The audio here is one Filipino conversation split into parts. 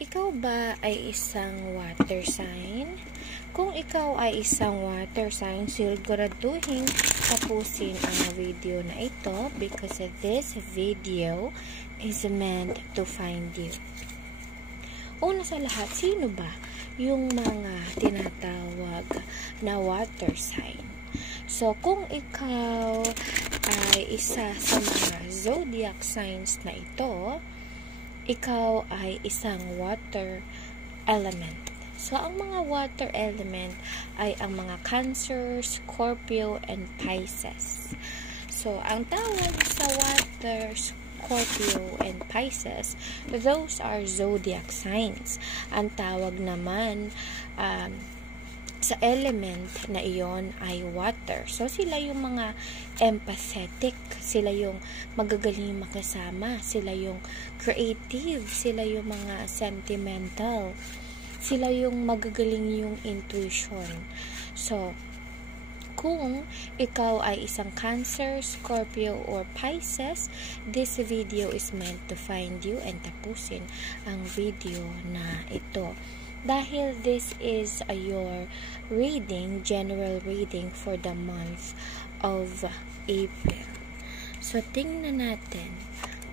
Ikaw ba ay isang water sign? Kung ikaw ay isang water sign, siguraduhin tapusin ang video na ito because this video is meant to find you. Una sa lahat, sino ba yung mga tinatawag na water sign? So, kung ikaw ay isa sa mga zodiac signs na ito, ikaw ay isang water element. So, ang mga water element ay ang mga Cancer, Scorpio, and Pisces. So, ang tawag sa water, Scorpio, and Pisces, those are zodiac signs. Ang tawag naman sa element na iyon ay water. So, sila yung mga empathetic, sila yung magagaling makasama, sila yung creative, sila yung mga sentimental, sila yung magagaling yung intuition. So, kung ikaw ay isang Cancer, Scorpio, or Pisces, this video is meant to find you and tapusin ang video na ito. Dahil this is your reading, general reading for the month of April. So, tingnan natin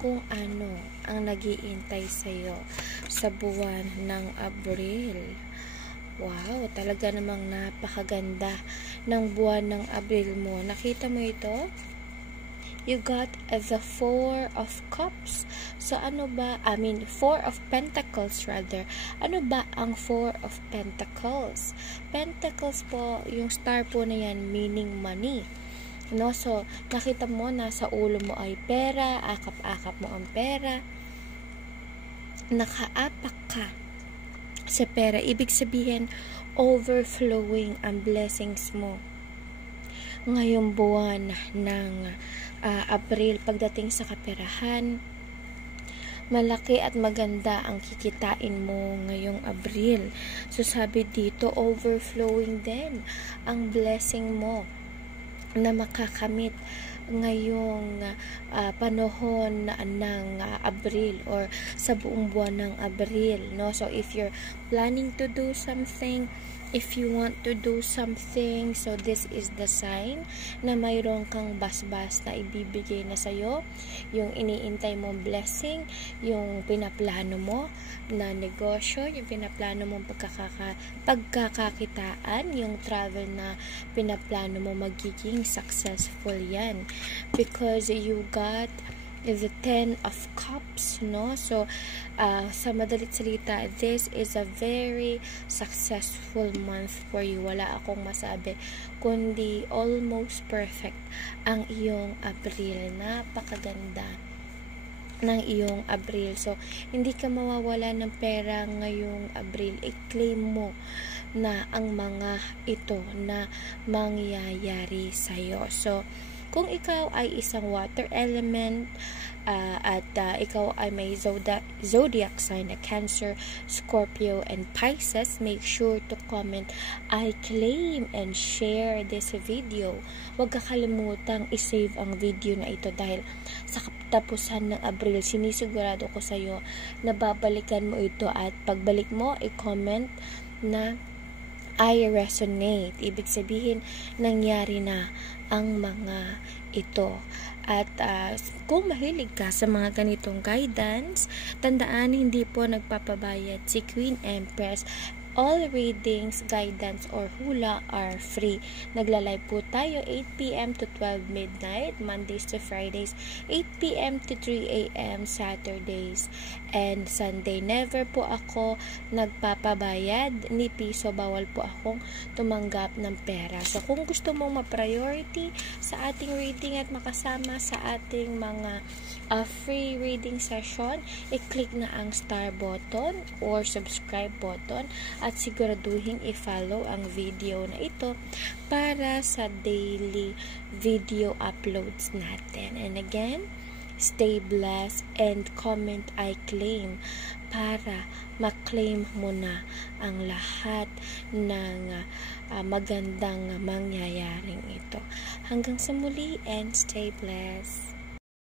kung ano ang nag-iintay sa'yo sa buwan ng Abril. Wow, talaga namang napakaganda ng buwan ng Abril mo. Nakita mo ito? You got the Four of Cups. So, ano ba? Four of Pentacles rather. Ano ba ang Four of Pentacles? Pentacles po, yung star po na yan, meaning money. No? So, nakita mo, nasa ulo mo ay pera, akap-akap mo ang pera. Nakaapak ka sa pera. Ibig sabihin, overflowing ang blessings mo ngayong buwan ng Abril. Pagdating sa kaperahan, malaki at maganda ang kikitain mo ngayong Abril. So, sabi dito, overflowing din ang blessing mo na makakamit ngayong panahon ng Abril or sa buong buwan ng Abril, no? So, if you're planning to do something, if you want to do something, so this is the sign na mayroon kang basbas na ibibigay na sa'yo, yung iniintay mong blessing, yung pinaplano mo na negosyo, yung pinaplano mong pagkakakitaan, yung travel na pinaplano mo, magiging successful yan. Because you got the 10 of Cups, no? So, sa madalit salita, this is a very successful month for you. Wala akong masabi, kundi almost perfect ang iyong Abril. Napakaganda ng iyong Abril. So, hindi ka mawawala ng pera ngayong Abril. I-claim mo na ang mga ito na mangyayari sa'yo. So, kung ikaw ay isang water element at ikaw ay may zodiac sign na Cancer, Scorpio, and Pisces, make sure to comment, I claim, and share this video. Huwag kakalimutang isave ang video na ito dahil sa katapusan ng Abril, sinisigurado ko sa iyo na babalikan mo ito at pagbalik mo, i-comment na I resonate. Ibig sabihin, nangyari na ang mga ito. At kung mahilig ka sa mga ganitong guidance, tandaan, hindi po nagpapabayad si Queen Empress. All readings, guidance, or hula are free. Nagla-live po tayo 8 p.m. to 12 midnight, Mondays to Fridays, 8 p.m. to 3 a.m. Saturdays and Sunday. Never po ako nagpapabayad ni piso. Bawal po akong tumanggap ng pera. So, kung gusto mong ma-priority sa ating reading at makasama sa ating mga free reading session, i-click na ang star button or subscribe button at siguraduhin i-follow ang video na ito para sa daily video uploads natin. And again, stay blessed and comment I claim para ma-claim mo na ang lahat ng magandang mangyayaring ito. Hanggang sa muli and stay blessed.